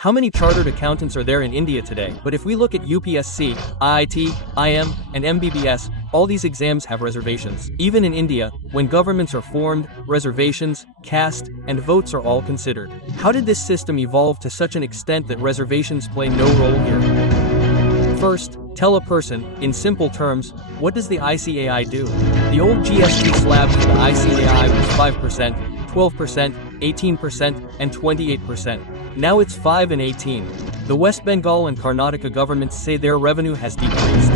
How many chartered accountants are there in India today? But if we look at UPSC, IIT, IM, and MBBS, all these exams have reservations. Even in India, when governments are formed, reservations, caste, and votes are all considered. How did this system evolve to such an extent that reservations play no role here? First, tell a person, in simple terms, what does the ICAI do? The old GST slab for the ICAI was 5%, 12%, 18%, and 28%. Now it's 5 and 18. The West Bengal and Karnataka governments say their revenue has decreased.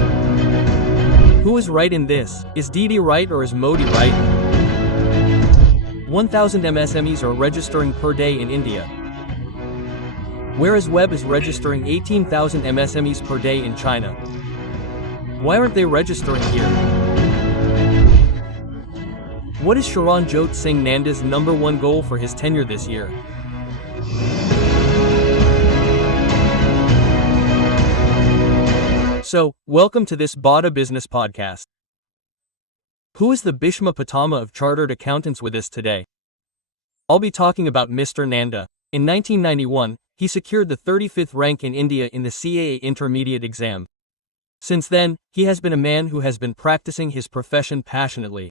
Who is right in this? Is Didi right or is Modi right? 1,000 MSMEs are registering per day in India, whereas Web is registering 18,000 MSMEs per day in China. Why aren't they registering here? What is Charanjot Singh Nanda's #1 goal for his tenure this year? So, welcome to this Bada business podcast. Who is the Bhishma Pitama of chartered accountants with us today? I'll be talking about Mr. Nanda. In 1991, he secured the 35th rank in India in the CAI intermediate exam. Since then, he has been a man who has been practicing his profession passionately.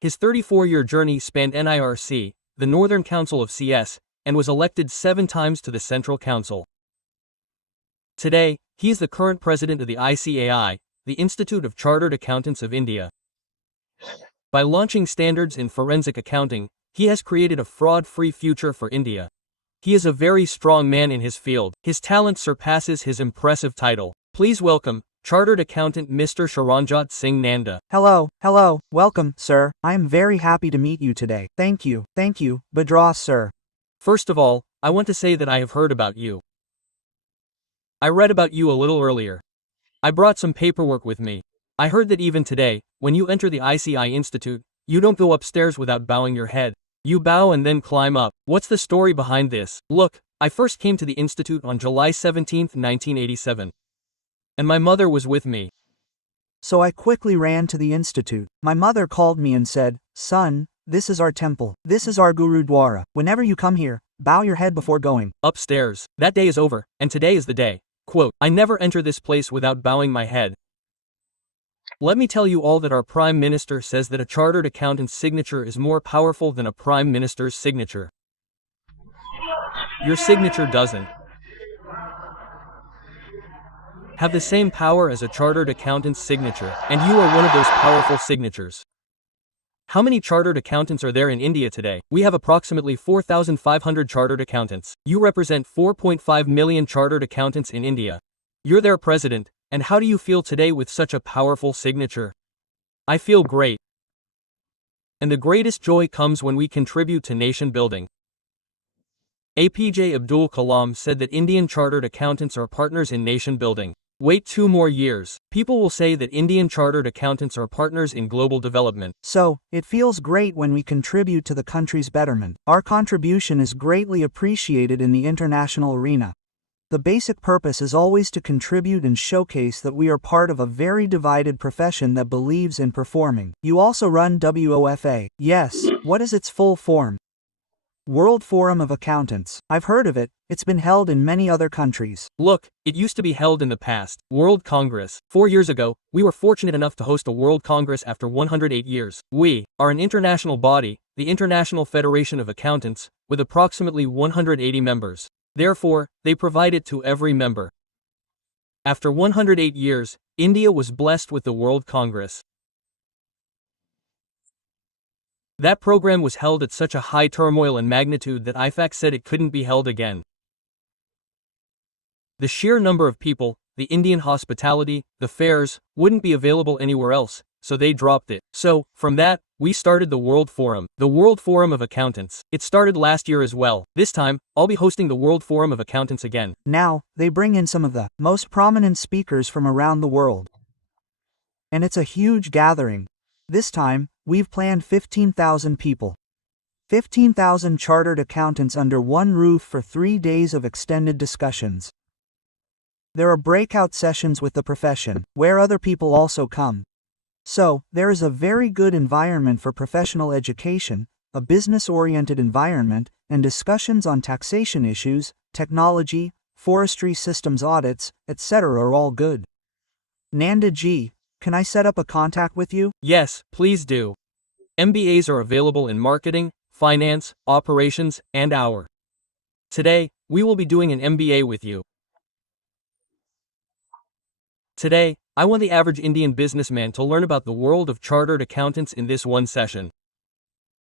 His 34-year journey spanned NIRC, the Northern Council of CS, and was elected 7 times to the Central Council. Today, he is the current president of the ICAI, the Institute of Chartered Accountants of India. By launching standards in forensic accounting, he has created a fraud-free future for India. He is a very strong man in his field. His talent surpasses his impressive title. Please welcome, Chartered Accountant Mr. Charanjot Singh Nanda. Hello, welcome, sir. I am very happy to meet you today. Thank you, Bindra, sir. First of all, I want to say that I have heard about you. I read about you a little earlier. I brought some paperwork with me. I heard that even today, when you enter the ICAI Institute, you don't go upstairs without bowing your head. You bow and then climb up. What's the story behind this? Look, I first came to the Institute on July 17, 1987. And my mother was with me. So I quickly ran to the Institute. My mother called me and said, "Son, this is our temple. This is our Gurudwara. Whenever you come here, bow your head before going upstairs." That day is over, and today is the day. Quote, I never enter this place without bowing my head. Let me tell you all that our Prime Minister says that a chartered accountant's signature is more powerful than a Prime Minister's signature. Your signature doesn't have the same power as a chartered accountant's signature, and you are one of those powerful signatures. How many chartered accountants are there in India today? We have approximately 4,500 chartered accountants. You represent 4.5 million chartered accountants in India. You're their president, and how do you feel today with such a powerful signature? I feel great. And the greatest joy comes when we contribute to nation building. APJ Abdul Kalam said that Indian chartered accountants are partners in nation building. Wait 2 more years. People will say that Indian chartered accountants are partners in global development. So, it feels great when we contribute to the country's betterment. Our contribution is greatly appreciated in the international arena. The basic purpose is always to contribute and showcase that we are part of a very divided profession that believes in performing. You also run WOFA. Yes, what is its full form? World Forum of Accountants. I've heard of it. It's been held in many other countries. Look, it used to be held in the past. World Congress. 4 years ago, we were fortunate enough to host a World Congress after 108 years. We are an international body, the International Federation of Accountants, with approximately 180 members. Therefore, they provide it to every member. After 108 years, India was blessed with the World Congress. That program was held at such a high turmoil and magnitude that IFAC said it couldn't be held again. The sheer number of people, the Indian hospitality, the fares, wouldn't be available anywhere else, so they dropped it. So, from that, we started the World Forum, the World Forum of Accountants. It started last year as well. This time, I'll be hosting the World Forum of Accountants again. Now, they bring in some of the most prominent speakers from around the world. And it's a huge gathering. This time, we've planned 15,000 people. 15,000 chartered accountants under one roof for 3 days of extended discussions. There are breakout sessions with the profession, where other people also come. So, there is a very good environment for professional education, a business-oriented environment, and discussions on taxation issues, technology, forestry systems audits, etc. are all good. Nanda ji, can I set up a contact with you? Yes, please do. MBAs are available in marketing, finance, operations, and our. Today, we will be doing an MBA with you. Today, I want the average Indian businessman to learn about the world of chartered accountants in this one session.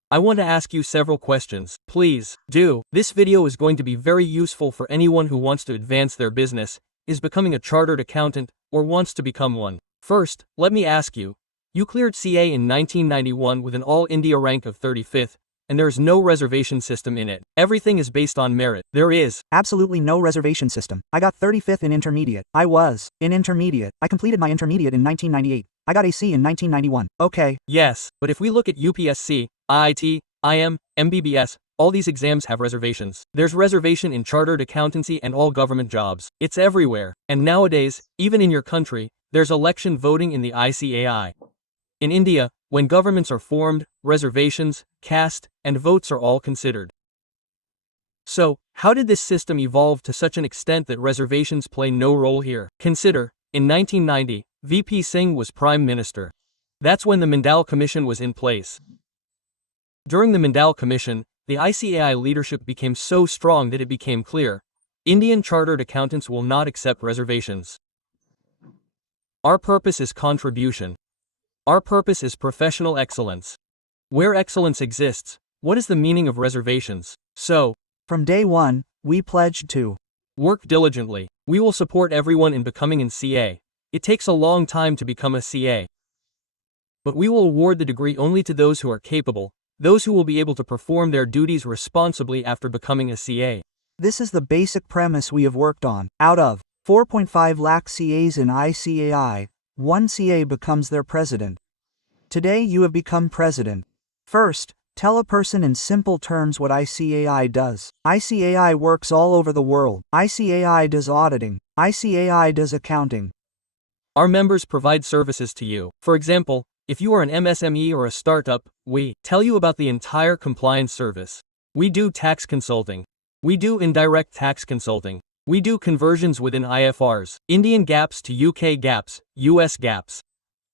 I want to ask you several questions. Please, do. This video is going to be very useful for anyone who wants to advance their business, is becoming a chartered accountant, or wants to become one. First, let me ask you. You cleared CA in 1991 with an All India rank of 35th, and there is no reservation system in it. Everything is based on merit. There is absolutely no reservation system. I got 35th in intermediate. I completed my intermediate in 1998. I got AC in 1991. Okay. Yes, but if we look at UPSC, IIT, IM, MBBS, all these exams have reservations. There's reservation in chartered accountancy and all government jobs. It's everywhere. And nowadays, even in your country, there's election voting in the ICAI. In India, when governments are formed, reservations, caste, and votes are all considered. So, how did this system evolve to such an extent that reservations play no role here? Consider, in 1990, VP Singh was Prime Minister. That's when the Mandal Commission was in place. During the Mandal Commission, the ICAI leadership became so strong that it became clear, Indian chartered accountants will not accept reservations. Our purpose is contribution. Our purpose is professional excellence. Where excellence exists, what is the meaning of reservations? So, from day one, we pledged to work diligently. We will support everyone in becoming an CA. It takes a long time to become a CA. But we will award the degree only to those who are capable, those who will be able to perform their duties responsibly after becoming a CA. This is the basic premise we have worked on. Out of 4.5 lakh CAs in ICAI, one CA becomes their president. Today you have become president. First, tell a person in simple terms what ICAI does. ICAI works all over the world. ICAI does auditing. ICAI does accounting. Our members provide services to you. For example, if you are an MSME or a startup, we tell you about the entire compliance service. We do tax consulting. We do indirect tax consulting. We do conversions within IFRs, Indian GAAPs to UK GAAPs, US GAAPs.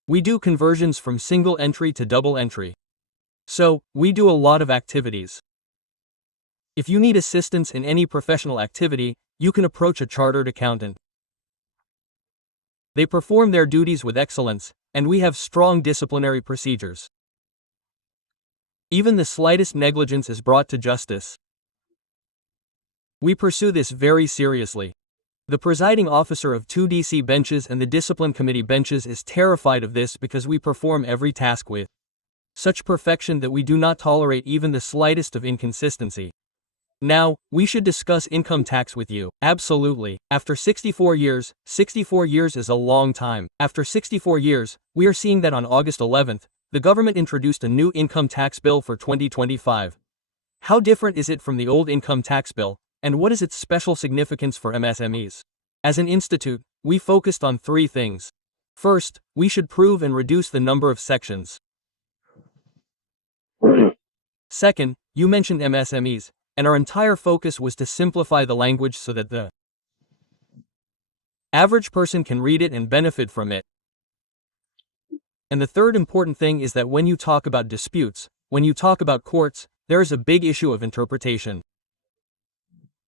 We do conversions from single entry to double entry. So, we do a lot of activities. If you need assistance in any professional activity, you can approach a chartered accountant. They perform their duties with excellence, and we have strong disciplinary procedures. Even the slightest negligence is brought to justice. We pursue this very seriously. The presiding officer of 2 DC benches and the discipline committee benches is terrified of this because we perform every task with such perfection that we do not tolerate even the slightest of inconsistency. Now, we should discuss income tax with you. Absolutely. After 64 years is a long time. After 64 years, we are seeing that on August 11th, the government introduced a new income tax bill for 2025. How different is it from the old income tax bill? And what is its special significance for MSMEs? As an institute, we focused on 3 things. First, we should prove and reduce the number of sections. Second, you mentioned MSMEs, and our entire focus was to simplify the language so that the average person can read it and benefit from it. And the third important thing is that when you talk about disputes, when you talk about courts, there is a big issue of interpretation.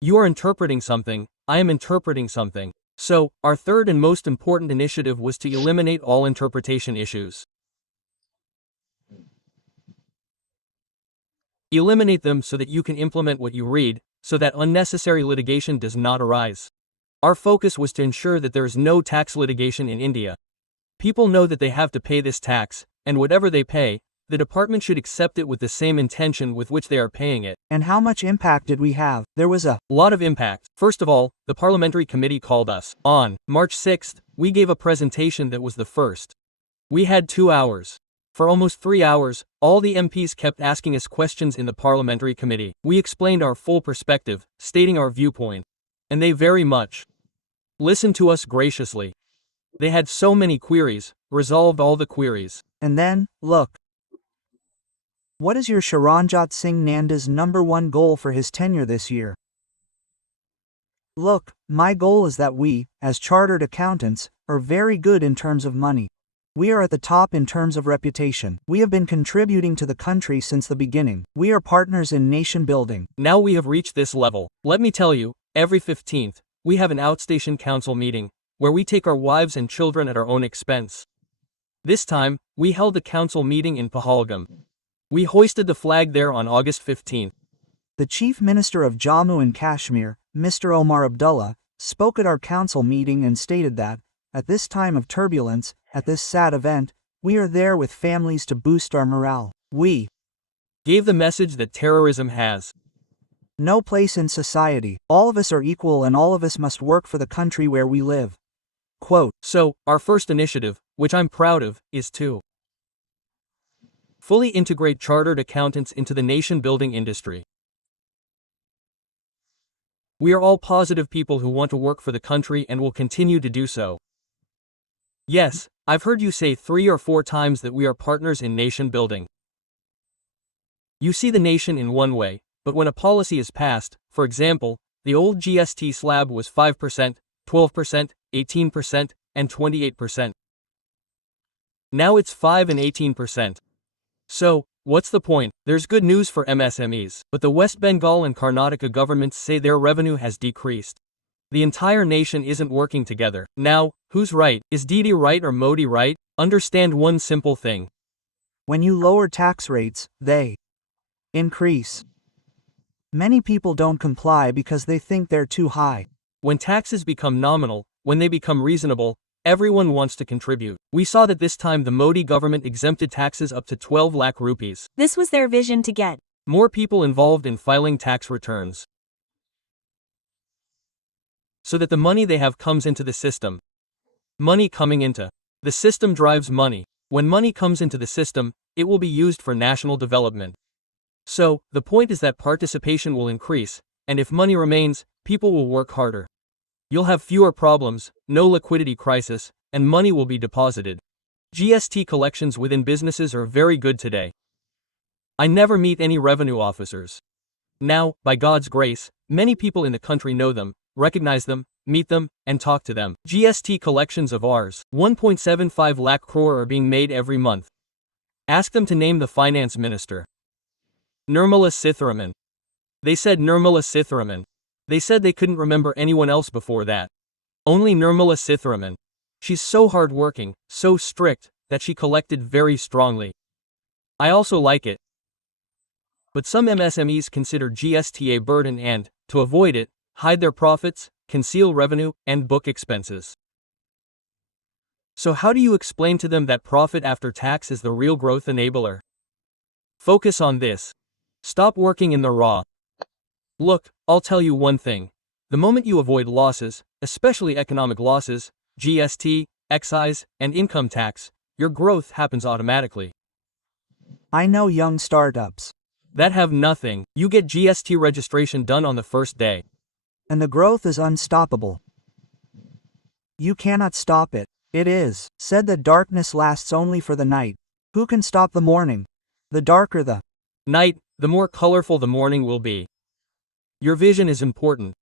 You are interpreting something, I am interpreting something. So, our third and most important initiative was to eliminate all interpretation issues. Eliminate them so that you can implement what you read, so that unnecessary litigation does not arise. Our focus was to ensure that there is no tax litigation in India. People know that they have to pay this tax, and whatever they pay, the department should accept it with the same intention with which they are paying it. And how much impact did we have? There was a lot of impact. First of all, the parliamentary committee called us. On March 6th, we gave a presentation that was the first. We had 2 hours. For almost 3 hours, all the MPs kept asking us questions in the parliamentary committee. We explained our full perspective, stating our viewpoint. And they very much listened to us graciously. They had so many queries, resolved all the queries. And then, look. What is your Charanjot Singh Nanda's #1 goal for his tenure this year? Look, my goal is that we, as chartered accountants, are very good in terms of money. We are at the top in terms of reputation. We have been contributing to the country since the beginning. We are partners in nation building. Now we have reached this level. Let me tell you, every 15th, we have an outstation council meeting, where we take our wives and children at our own expense. This time, we held a council meeting in Pahalgam. We hoisted the flag there on August 15th. The Chief Minister of Jammu and Kashmir, Mr. Omar Abdullah, spoke at our council meeting and stated that, at this time of turbulence, at this sad event, we are there with families to boost our morale. We Gave the message that terrorism has no place in society. All of us are equal and all of us must work for the country where we live. Quote. So, our first initiative, which I'm proud of, is to fully integrate chartered accountants into the nation-building industry. We are all positive people who want to work for the country and will continue to do so. Yes, I've heard you say 3 or 4 times that we are partners in nation building. You see the nation in one way, but when a policy is passed, for example, the old GST slab was 5%, 12%, 18%, and 28%. Now it's 5 and 18%. So, what's the point? There's good news for MSMEs, but the West Bengal and Karnataka governments say their revenue has decreased. The entire nation isn't working together. Now, who's right? Is Didi right or Modi right? Understand one simple thing. When you lower tax rates, they increase. Many people don't comply because they think they're too high. When taxes become nominal, when they become reasonable, everyone wants to contribute. We saw that this time the Modi government exempted taxes up to 12 lakh rupees. This was their vision to get more people involved in filing tax returns, so that the money they have comes into the system. Money coming into the system drives money. When money comes into the system, it will be used for national development. So, the point is that participation will increase, and if money remains, people will work harder. You'll have fewer problems, no liquidity crisis, and money will be deposited. GST collections within businesses are very good today. I never meet any revenue officers. Now, by God's grace, many people in the country know them, recognize them, meet them, and talk to them. GST collections of ours, 1.75 lakh crore are being made every month. Ask them to name the finance minister. Nirmala Sitharaman. They said Nirmala Sitharaman. They said they couldn't remember anyone else before that. Only Nirmala Sitharaman. She's so hardworking, so strict, that she collected very strongly. I also like it. But some MSMEs consider GST a burden and, to avoid it, hide their profits, conceal revenue, and book expenses. So how do you explain to them that profit after tax is the real growth enabler? Focus on this. Stop working in the raw. Look, I'll tell you one thing. The moment you avoid losses, especially economic losses, GST, excise, and income tax, your growth happens automatically. I know young startups. That have nothing. You get GST registration done on the first day. And the growth is unstoppable. You cannot stop it. It is said that darkness lasts only for the night. Who can stop the morning? The darker the night, the more colorful the morning will be. Your vision is important.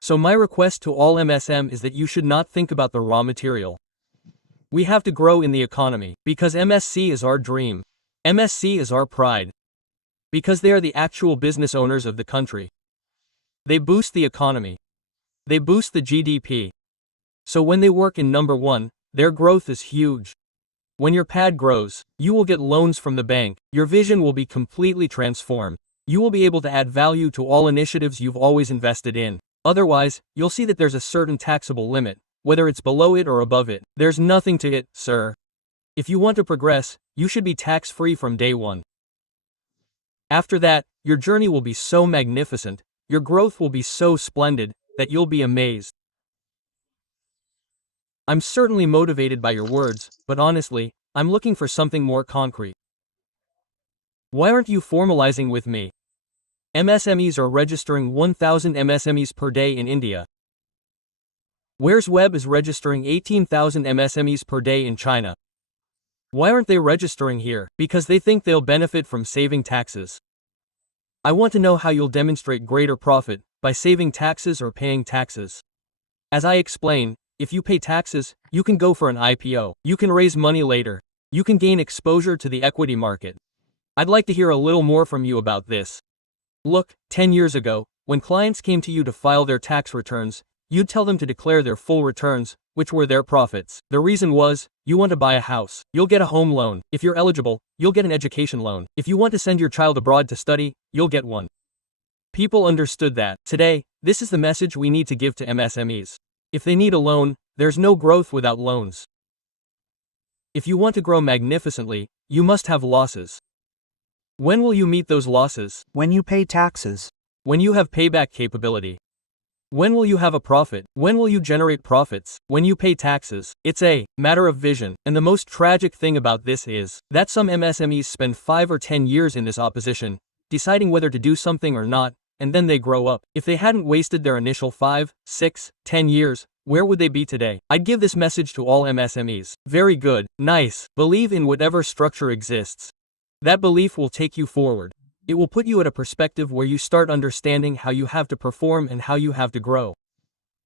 So my request to all MSM is that you should not think about the raw material. We have to grow in the economy, because MSC is our dream. MSC is our pride. Because they are the actual business owners of the country. They boost the economy. They boost the GDP. So when they work in number 1, their growth is huge. When your pad grows, you will get loans from the bank. Your vision will be completely transformed. You will be able to add value to all initiatives you've always invested in. Otherwise, you'll see that there's a certain taxable limit, whether it's below it or above it. There's nothing to it, sir. If you want to progress, you should be tax-free from day 1. After that, your journey will be so magnificent, your growth will be so splendid, that you'll be amazed. I'm certainly motivated by your words, but honestly, I'm looking for something more concrete. Why aren't you formalizing with me? MSMEs are registering 1,000 MSMEs per day in India. Where's Web is registering 18,000 MSMEs per day in China. Why aren't they registering here? Because they think they'll benefit from saving taxes. I want to know how you'll demonstrate greater profit by saving taxes or paying taxes. As I explain, if you pay taxes, you can go for an IPO. You can raise money later. You can gain exposure to the equity market. I'd like to hear a little more from you about this. Look, 10 years ago, when clients came to you to file their tax returns, you'd tell them to declare their full returns, which were their profits. The reason was, you want to buy a house. You'll get a home loan. If you're eligible, you'll get an education loan. If you want to send your child abroad to study, you'll get one. People understood that. Today, this is the message we need to give to MSMEs. If they need a loan, there's no growth without loans. If you want to grow magnificently, you must have losses. When will you meet those losses? When you pay taxes. When you have payback capability. When will you have a profit? When will you generate profits? When you pay taxes. It's a matter of vision. And the most tragic thing about this is that some MSMEs spend 5 or 10 years in this opposition, deciding whether to do something or not, and then they grow up. If they hadn't wasted their initial 5, 6, 10 years, where would they be today? I'd give this message to all MSMEs. Very good, nice, believe in whatever structure exists. That belief will take you forward. It will put you at a perspective where you start understanding how you have to perform and how you have to grow.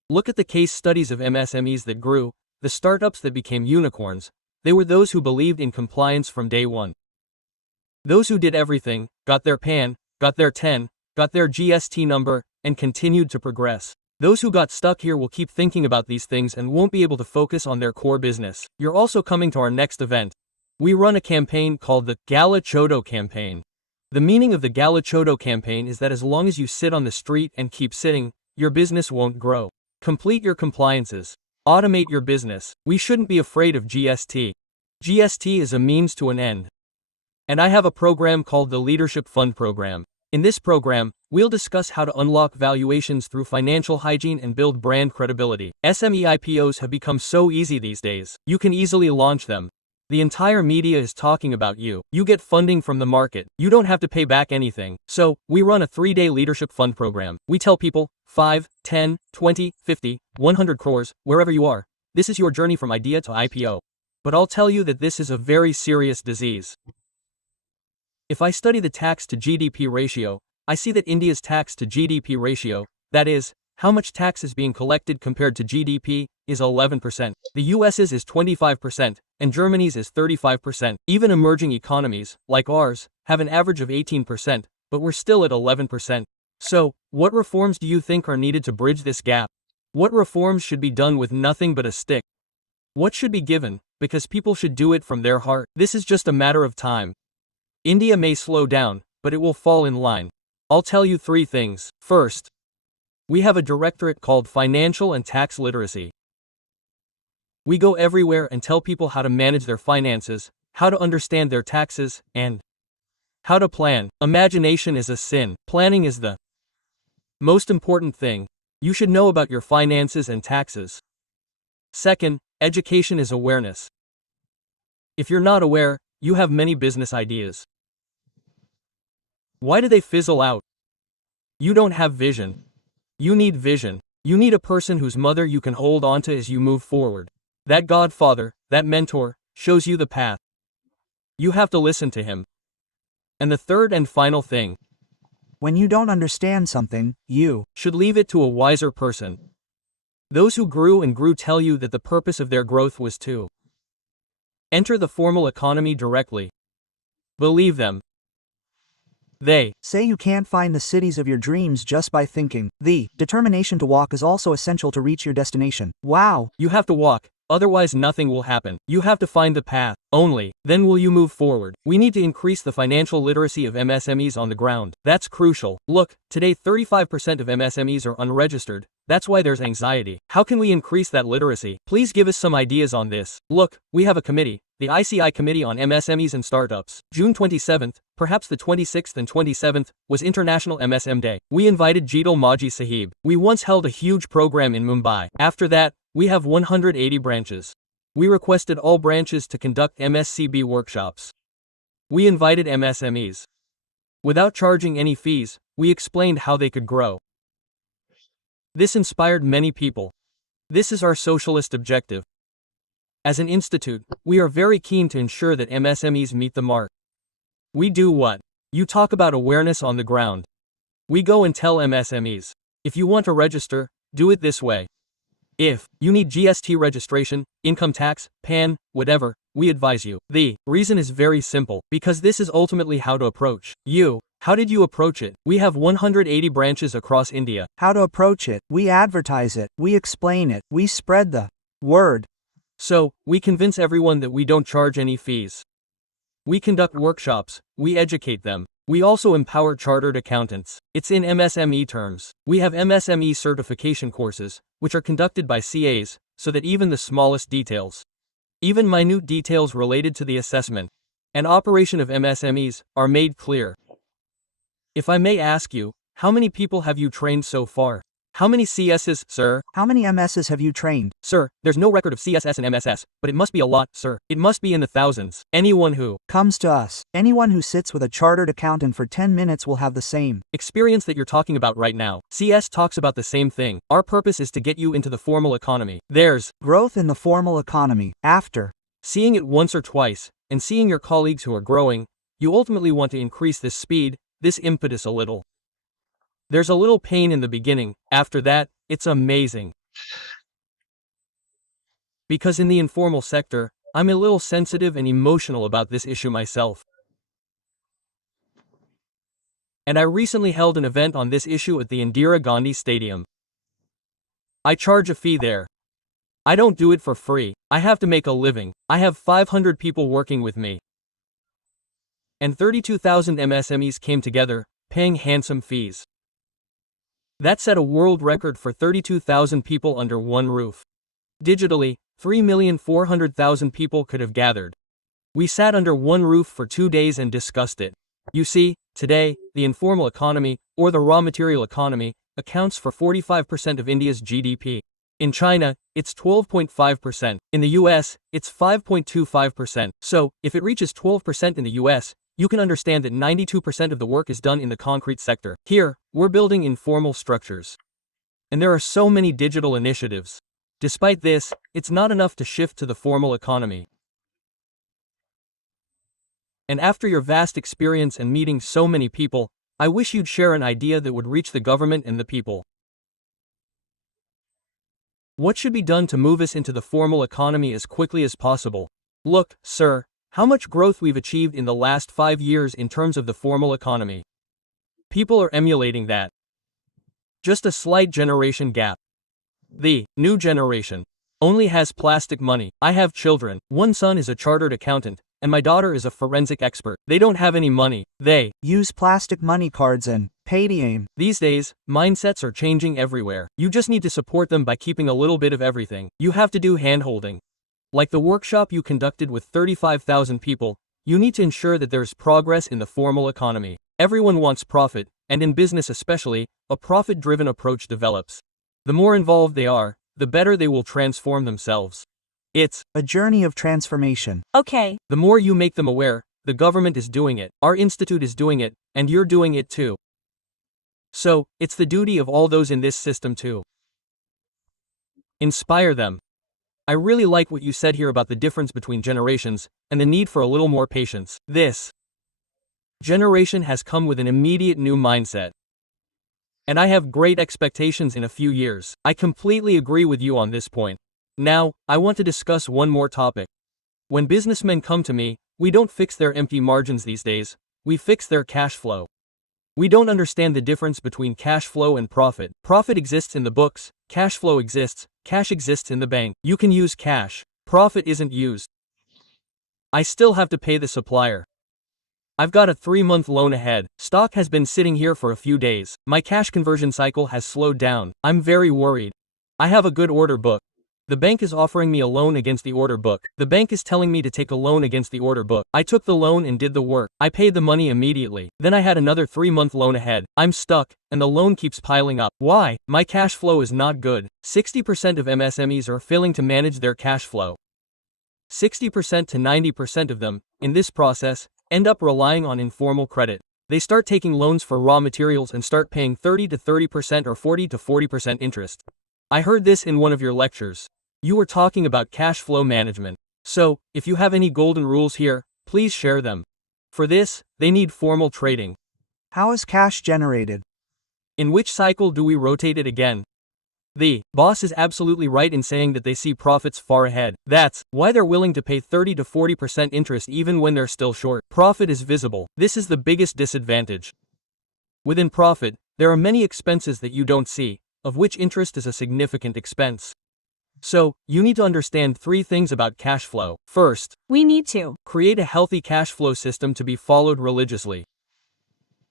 Look at the case studies of MSMEs that grew, the startups that became unicorns. They were those who believed in compliance from day one. Those who did everything, got their PAN, got their TEN, got their GST number, and continued to progress. Those who got stuck here will keep thinking about these things and won't be able to focus on their core business. You're also coming to our next event. We run a campaign called the Gala Chodo campaign. The meaning of the Gala Chodo campaign is that as long as you sit on the street and keep sitting, your business won't grow. Complete your compliances. Automate your business. We shouldn't be afraid of GST. GST is a means to an end. And I have a program called the Leadership Fund Program. In this program, we'll discuss how to unlock valuations through financial hygiene and build brand credibility. SME IPOs have become so easy these days. You can easily launch them. The entire media is talking about you. You get funding from the market. You don't have to pay back anything. So, we run a 3-day leadership fund program. We tell people, 5, 10, 20, 50, 100 crores, wherever you are. This is your journey from idea to IPO. But I'll tell you that this is a very serious disease. If I study the tax to GDP ratio, I see that India's tax to GDP ratio, that is, how much tax is being collected compared to GDP, is 11%. The US's is 25%, and Germany's is 35%. Even emerging economies, like ours, have an average of 18%, but we're still at 11%. So, what reforms do you think are needed to bridge this gap? What reforms should be done with nothing but a stick? What should be given, because people should do it from their heart? This is just a matter of time. India may slow down, but it will fall in line. I'll tell you 3 things. First, we have a directorate called Financial and Tax Literacy. We go everywhere and tell people how to manage their finances, how to understand their taxes, and how to plan. Imagination is a sin. Planning is the most important thing. You should know about your finances and taxes. Second, education is awareness. If you're not aware, you have many business ideas. Why do they fizzle out? You don't have vision. You need vision. You need a person whose mother you can hold onto as you move forward. That godfather, that mentor, shows you the path. You have to listen to him. And the third and final thing. When you don't understand something, you should leave it to a wiser person. Those who grew and grew tell you that the purpose of their growth was to enter the formal economy directly. Believe them. They say you can't find the cities of your dreams just by thinking. The determination to walk is also essential to reach your destination. Wow! You have to walk, otherwise nothing will happen. You have to find the path. Only then will you move forward. We need to increase the financial literacy of MSMEs on the ground. That's crucial. Look, today 35% of MSMEs are unregistered. That's why there's anxiety. How can we increase that literacy? Please give us some ideas on this. Look, we have a committee, the ICAI Committee on MSMEs and Startups. June 27th, perhaps the 26th and 27th, was International MSM Day. We invited Jeetal Maji Sahib. We once held a huge program in Mumbai. After that, we have 180 branches. We requested all branches to conduct MSCB workshops. We invited MSMEs. Without charging any fees, we explained how they could grow. This inspired many people. This is our socialist objective. As an institute, we are very keen to ensure that MSMEs meet the mark. We do what? You talk about awareness on the ground. We go and tell MSMEs. If you want to register, do it this way. If you need GST registration, income tax, PAN, whatever, we advise you. The reason is very simple, because this is ultimately how to approach you. How did you approach it? We have 180 branches across India. How to approach it? We advertise it, we explain it, we spread the word. So, we convince everyone that we don't charge any fees. We conduct workshops, we educate them. We also empower chartered accountants. It's in MSME terms. We have MSME certification courses, which are conducted by CAs, so that even the smallest details, even minute details related to the assessment and operation of MSMEs, are made clear. If I may ask you, how many people have you trained so far? How many CSs, sir? How many MSs have you trained? Sir, there's no record of CSS and MSS, but it must be a lot, sir. It must be in the thousands. Anyone who comes to us, anyone who sits with a chartered accountant for 10 minutes will have the same experience that you're talking about right now. CS talks about the same thing. Our purpose is to get you into the formal economy. There's growth in the formal economy. After seeing it once or twice, and seeing your colleagues who are growing, you ultimately want to increase this speed, this impetus a little. There's a little pain in the beginning, after that, it's amazing. Because in the informal sector, I'm a little sensitive and emotional about this issue myself. And I recently held an event on this issue at the Indira Gandhi Stadium. I charge a fee there. I don't do it for free. I have to make a living. I have 500 people working with me. And 32,000 MSMEs came together, paying handsome fees. That set a world record for 32,000 people under one roof. Digitally, 3,400,000 people could have gathered. We sat under one roof for 2 days and discussed it. You see, today, the informal economy, or the raw material economy, accounts for 45% of India's GDP. In China, it's 12.5%. In the US, it's 5.25%. So, if it reaches 12% in the US, you can understand that 92% of the work is done in the concrete sector. Here, we're building informal structures. And there are so many digital initiatives. Despite this, it's not enough to shift to the formal economy. And after your vast experience and meeting so many people, I wish you'd share an idea that would reach the government and the people. What should be done to move us into the formal economy as quickly as possible? Look, sir, how much growth we've achieved in the last 5 years in terms of the formal economy. People are emulating that. Just a slight generation gap. The new generation only has plastic money. I have children. One son is a chartered accountant, and my daughter is a forensic expert. They don't have any money. They use plastic money cards and Paytm. These days, mindsets are changing everywhere. You just need to support them by keeping a little bit of everything. You have to do hand-holding. Like the workshop you conducted with 35,000 people, you need to ensure that there's progress in the formal economy. Everyone wants profit, and in business especially, a profit-driven approach develops. The more involved they are, the better they will transform themselves. It's a journey of transformation. Okay. The more you make them aware, the government is doing it, our institute is doing it, and you're doing it too. So, it's the duty of all those in this system to inspire them. I really like what you said here about the difference between generations, and the need for a little more patience. This generation has come with an immediate new mindset. And I have great expectations in a few years. I completely agree with you on this point. Now, I want to discuss one more topic. When businessmen come to me, we don't fix their empty margins these days, we fix their cash flow. We don't understand the difference between cash flow and profit. Profit exists in the books, cash flow exists, cash exists in the bank. You can use cash, profit isn't used. I still have to pay the supplier. I've got a 3-month loan ahead. Stock has been sitting here for a few days. My cash conversion cycle has slowed down. I'm very worried. I have a good order book. The bank is offering me a loan against the order book. The bank is telling me to take a loan against the order book. I took the loan and did the work. I paid the money immediately. Then I had another 3-month loan ahead. I'm stuck, and the loan keeps piling up. Why? My cash flow is not good. 60% of MSMEs are failing to manage their cash flow. 60% to 90% of them, in this process, end up relying on informal credit. They start taking loans for raw materials and start paying 30 to 30% or 40 to 40% interest. I heard this in one of your lectures. You were talking about cash flow management. So, if you have any golden rules here, please share them. For this, they need formal trading. How is cash generated? In which cycle do we rotate it again? The boss is absolutely right in saying that they see profits far ahead. That's why they're willing to pay 30 to 40% interest even when they're still short. Profit is visible. This is the biggest disadvantage. Within profit, there are many expenses that you don't see, of which interest is a significant expense. So, you need to understand 3 things about cash flow. First, We need to create a healthy cash flow system to be followed religiously.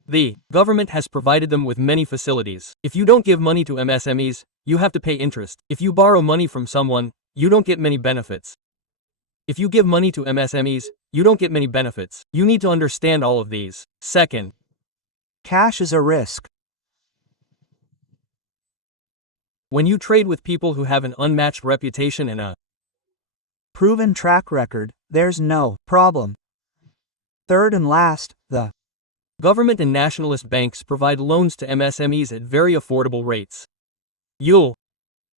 The government has provided them with many facilities. If you don't give money to MSMEs, you have to pay interest. If you borrow money from someone, you don't get many benefits. If you give money to MSMEs, you don't get many benefits. You need to understand all of these. Second, Cash is a risk. when you trade with people who have an unmatched reputation and a Proven track record, there's no problem. Third and last, the government and nationalist banks provide loans to MSMEs at very affordable rates. You'll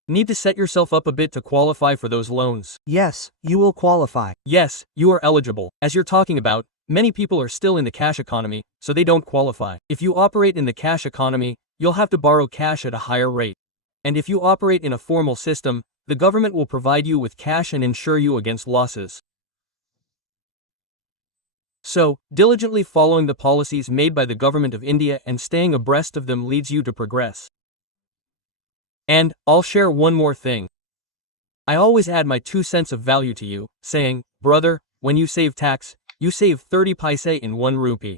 need to set yourself up a bit to qualify for those loans. yes, you will qualify. Yes, you are eligible. As you're talking about, many people are still in the cash economy, so they don't qualify. If you operate in the cash economy, you'll have to borrow cash at a higher rate. And if you operate in a formal system, the government will provide you with cash and insure you against losses. So, diligently following the policies made by the government of India and staying abreast of them leads you to progress. And, I'll share one more thing. I always add my 2 cents of value to you, saying, brother, when you save tax, you save 30 paise in 1 rupee.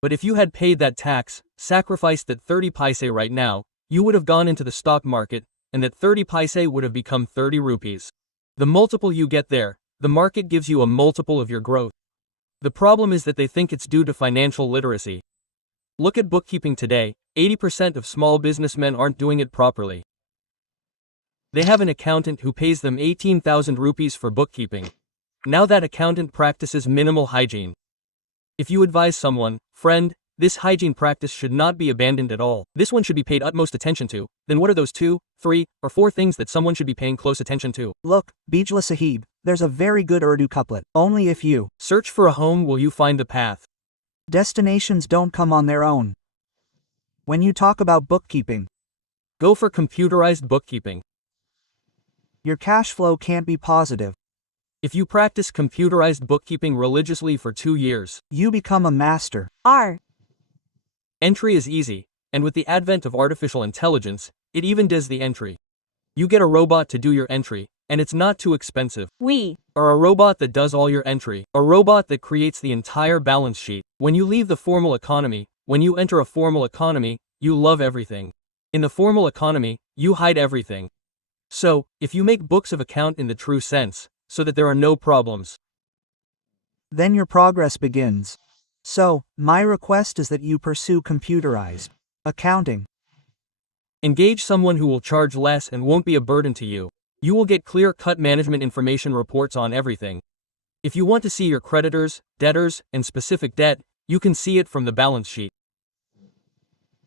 But if you had paid that tax, sacrificed that 30 paise right now, you would have gone into the stock market, and that 30 paise would have become 30 rupees. The multiple you get there, the market gives you a multiple of your growth. The problem is that they think it's due to financial literacy. Look at bookkeeping today, 80% of small businessmen aren't doing it properly. They have an accountant who pays them 18,000 rupees for bookkeeping. Now that accountant practices minimal hygiene. If you advise someone, friend, this hygiene practice should not be abandoned at all. This one should be paid utmost attention to. Then what are those 2, 3, or 4 things that someone should be paying close attention to? Look, Bijla Sahib, there's a very good Urdu couplet. Only if you Search for a home will you find the path. destinations don't come on their own. When you talk about bookkeeping, Go for computerized bookkeeping. your cash flow can't be positive. If you practice computerized bookkeeping religiously for 2 years, You become a master. are entry is easy, and with the advent of artificial intelligence, it even does the entry. You get a robot to do your entry, and it's not too expensive. we Or a robot that does all your entry, a robot that creates the entire balance sheet. When you leave the formal economy, when you enter a formal economy, you love everything. In the formal economy, you hide everything. So, if you make books of account in the true sense, so that there are no problems, Then your progress begins. So, my request is that you pursue computerized accounting. engage someone who will charge less and won't be a burden to you. You will get clear-cut management information reports on everything. If you want to see your creditors, debtors, and specific debt, you can see it from the balance sheet.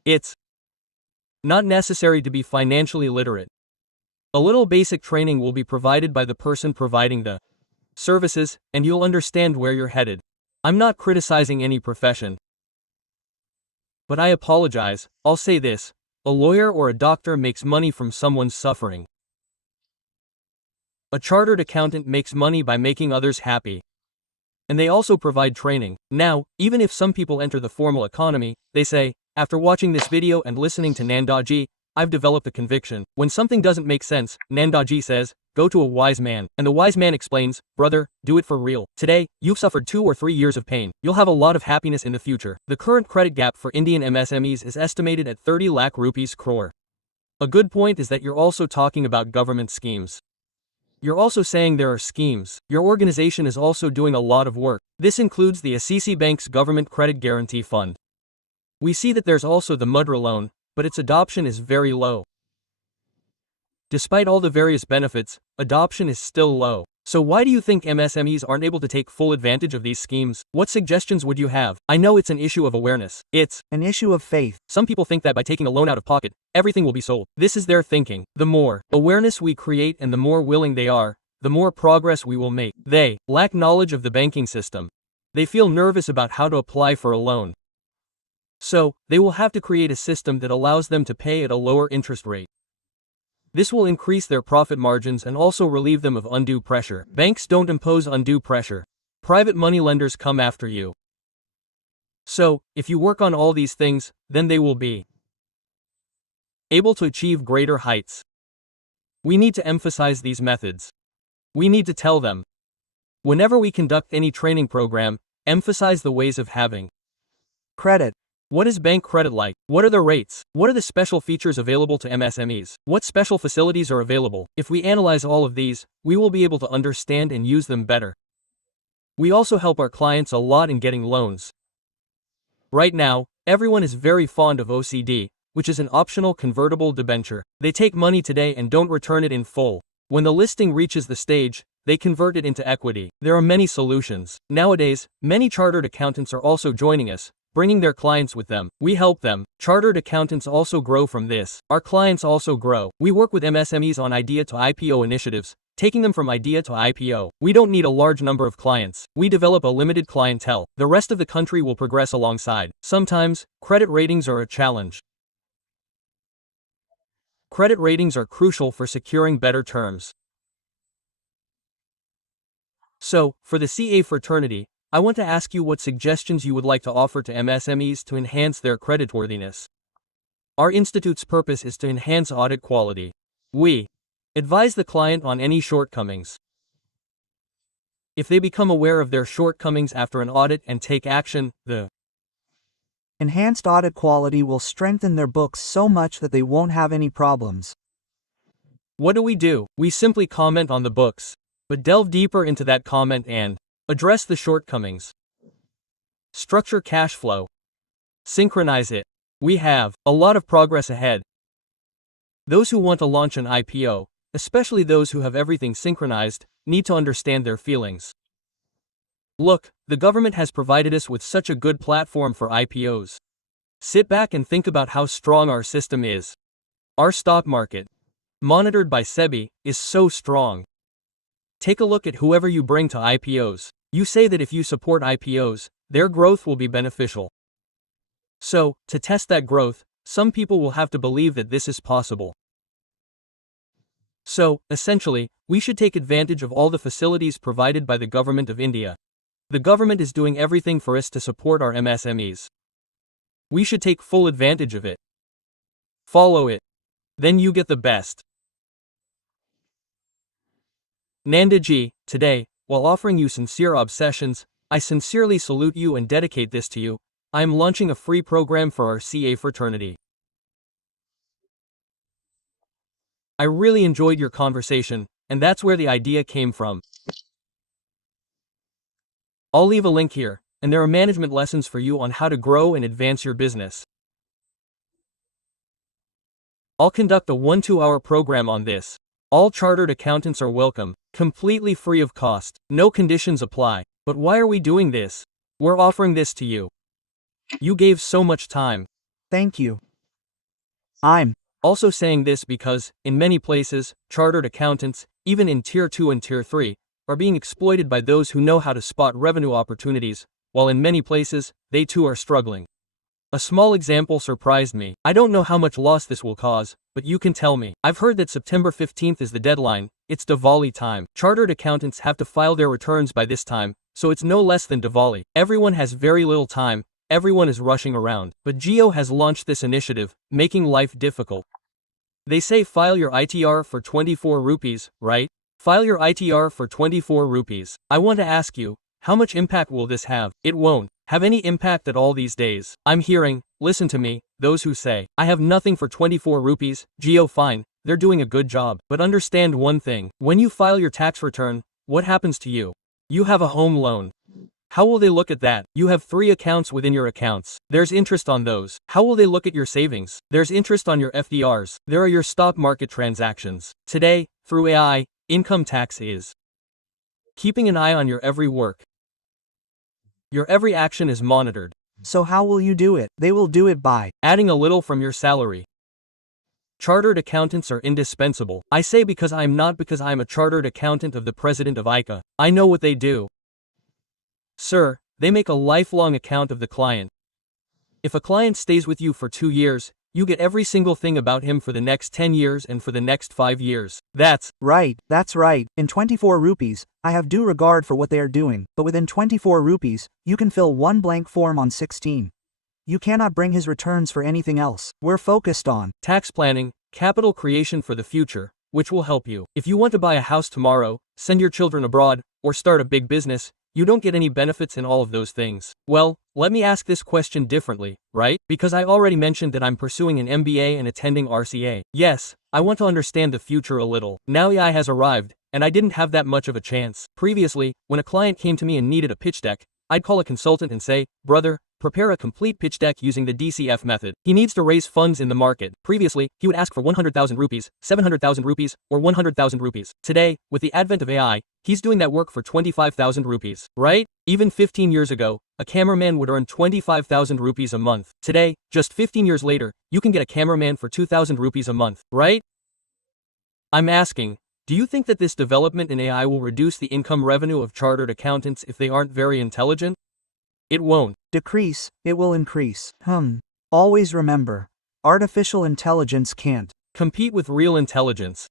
It's not necessary to be financially literate. A little basic training will be provided by the person providing the services, and you'll understand where you're headed. I'm not criticizing any profession. But I apologize, I'll say this. A lawyer or a doctor makes money from someone's suffering. A chartered accountant makes money by making others happy. And they also provide training. Now, even if some people enter the formal economy, they say, after watching this video and listening to Nanda ji, I've developed a conviction. When something doesn't make sense, Nanda ji says, go to a wise man. And the wise man explains, brother, do it for real. Today, you've suffered 2 or 3 years of pain. You'll have a lot of happiness in the future. The current credit gap for Indian MSMEs is estimated at 30 lakh rupees crore. A good point is that you're also talking about government schemes. You're also saying there are schemes. Your organization is also doing a lot of work. This includes the ICICI Bank's Government Credit Guarantee Fund. We see that there's also the Mudra loan, but its adoption is very low. Despite all the various benefits, adoption is still low. So why do you think MSMEs aren't able to take full advantage of these schemes? What suggestions would you have? I know it's an issue of awareness. It's An issue of faith. Some people think that by taking a loan out of pocket, everything will be sold. This is their thinking. The more awareness we create and the more willing they are, the more progress we will make. They lack knowledge of the banking system. They feel nervous about how to apply for a loan. So, they will have to create a system that allows them to pay at a lower interest rate. This will increase their profit margins and also relieve them of undue pressure. Banks don't impose undue pressure. Private moneylenders come after you. So, if you work on all these things, then they will be able to achieve greater heights. We need to emphasize these methods. We need to tell them. Whenever we conduct any training program, emphasize the ways of having Credit. What is bank credit like? What are the rates? What are the special features available to MSMEs? What special facilities are available? If we analyze all of these, we will be able to understand and use them better. We also help our clients a lot in getting loans. Right now, everyone is very fond of OCD, which is an optional convertible debenture. They take money today and don't return it in full. When the listing reaches the stage, they convert it into equity. There are many solutions. Nowadays, many chartered accountants are also joining us, bringing their clients with them. We help them. Chartered accountants also grow from this. Our clients also grow. We work with MSMEs on idea to IPO initiatives, taking them from idea to IPO. We don't need a large number of clients. We develop a limited clientele. The rest of the country will progress alongside. Sometimes, credit ratings are a challenge. Credit ratings are crucial for securing better terms. So, for the CA fraternity, I want to ask you what suggestions you would like to offer to MSMEs to enhance their creditworthiness. Our institute's purpose is to enhance audit quality. We advise the client on any shortcomings. If they become aware of their shortcomings after an audit and take action, the Enhanced audit quality will strengthen their books so much that they won't have any problems. What do? We simply comment on the books, but delve deeper into that comment and address the shortcomings. Structure cash flow. Synchronize it. We have a lot of progress ahead. Those who want to launch an IPO, especially those who have everything synchronized, need to understand their feelings. Look, the government has provided us with such a good platform for IPOs. Sit back and think about how strong our system is. Our stock market, monitored by SEBI, is so strong. Take a look at whoever you bring to IPOs. You say that if you support IPOs, their growth will be beneficial. So, to test that growth, some people will have to believe that this is possible. So, essentially, we should take advantage of all the facilities provided by the government of India. The government is doing everything for us to support our MSMEs. We should take full advantage of it. Follow it. Then you get the best. Nanda ji, today, while offering you sincere obsessions, I sincerely salute you and dedicate this to you. I am launching a free program for our CA fraternity. I really enjoyed your conversation, and that's where the idea came from. I'll leave a link here, and there are management lessons for you on how to grow and advance your business. I'll conduct a 1-2-hour program on this. All chartered accountants are welcome, completely free of cost, no conditions apply. But why are we doing this? We're offering this to you. You gave so much time. Thank you. I'm Also saying this because, in many places, chartered accountants, even in Tier 2 and Tier 3, are being exploited by those who know how to spot revenue opportunities, while in many places, they too are struggling. A small example surprised me. I don't know how much loss this will cause, but you can tell me. I've heard that September 15th is the deadline. It's Diwali time. Chartered accountants have to file their returns by this time, so it's no less than Diwali. Everyone has very little time, everyone is rushing around. But Jio has launched this initiative, making life difficult. They say file your ITR for 24 rupees, right? File your ITR for 24 rupees. I want to ask you, how much impact will this have? It won't have any impact at all these days. I'm hearing, listen to me, those who say, I have nothing for 24 rupees, Jio fine, they're doing a good job. But understand one thing, when you file your tax return, what happens to you? You have a home loan. How will they look at that? You have 3 accounts within your accounts. There's interest on those. How will they look at your savings? There's interest on your FDRs. There are your stock market transactions. Today, through AI, income tax is keeping an eye on your every work. Your every action is monitored. So how will you do it? They will do it by Adding a little from your salary. Chartered accountants are indispensable. I say because I'm a chartered accountant of the president of ICAI. I know what they do. Sir, they make a lifelong account of the client. If a client stays with you for 2 years, you get every single thing about him for the next 10 years and for the next 5 years. That's right. In 24 rupees, I have due regard for what they are doing, but within 24 rupees, you can fill one blank form on 16. You cannot bring his returns for anything else. We're focused on tax planning, capital creation for the future, which will help you. If you want to buy a house tomorrow, send your children abroad, or start a big business, you don't get any benefits in all of those things. Well, let me ask this question differently, right? Because I already mentioned that I'm pursuing an MBA and attending RCA. Yes, I want to understand the future a little. Now AI has arrived, and I didn't have that much of a chance. Previously, when a client came to me and needed a pitch deck, I'd call a consultant and say, "Brother, prepare a complete pitch deck using the DCF method." He needs to raise funds in the market. Previously, he would ask for 100,000 rupees, 700,000 rupees, or 100,000 rupees. Today, with the advent of AI, he's doing that work for 25,000 rupees, right? Even 15 years ago, a cameraman would earn 25,000 rupees a month. Today, just 15 years later, you can get a cameraman for 2,000 rupees a month, right? I'm asking, do you think that this development in AI will reduce the income revenue of chartered accountants if they aren't very intelligent? It won't. decrease, it will increase. Always remember, artificial intelligence can't compete with real intelligence.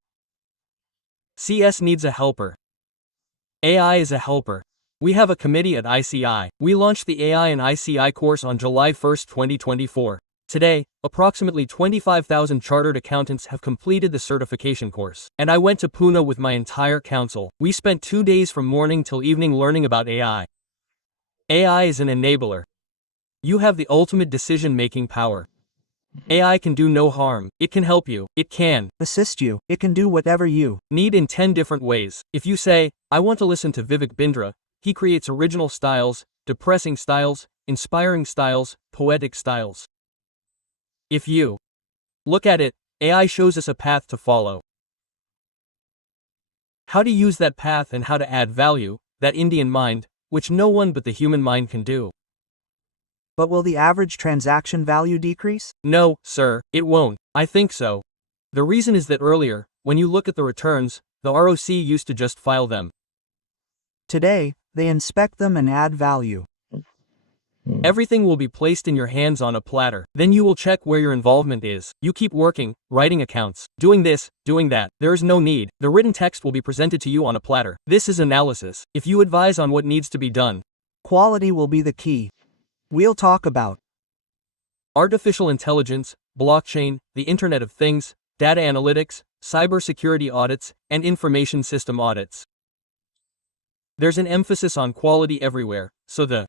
CS needs a helper. AI is a helper. We have a committee at ICAI. We launched the AI and ICAI course on July 1, 2024. Today, approximately 25,000 chartered accountants have completed the certification course. And I went to Pune with my entire council. We spent 2 days from morning till evening learning about AI. AI is an enabler. You have the ultimate decision-making power. AI can do no harm. It can help you. It can assist you. It can do whatever you need in 10 different ways. If you say, "I want to listen to Vivek Bindra," he creates original styles, depressing styles, inspiring styles, poetic styles. If you look at it, AI shows us a path to follow. How to use that path and how to add value, that Indian mind, which no one but the human mind can do. But will the average transaction value decrease? No, sir, it won't. I think so. The reason is that earlier, when you look at the returns, the ROC used to just file them. Today, they inspect them and add value. Everything will be placed in your hands on a platter. Then you will check where your involvement is. You keep working, writing accounts, doing this, doing that. There is no need. The written text will be presented to you on a platter. This is analysis. If you advise on what needs to be done, quality will be the key. We'll talk about artificial intelligence, blockchain, the Internet of Things, data analytics, cybersecurity audits, and information system audits. There's an emphasis on quality everywhere, so the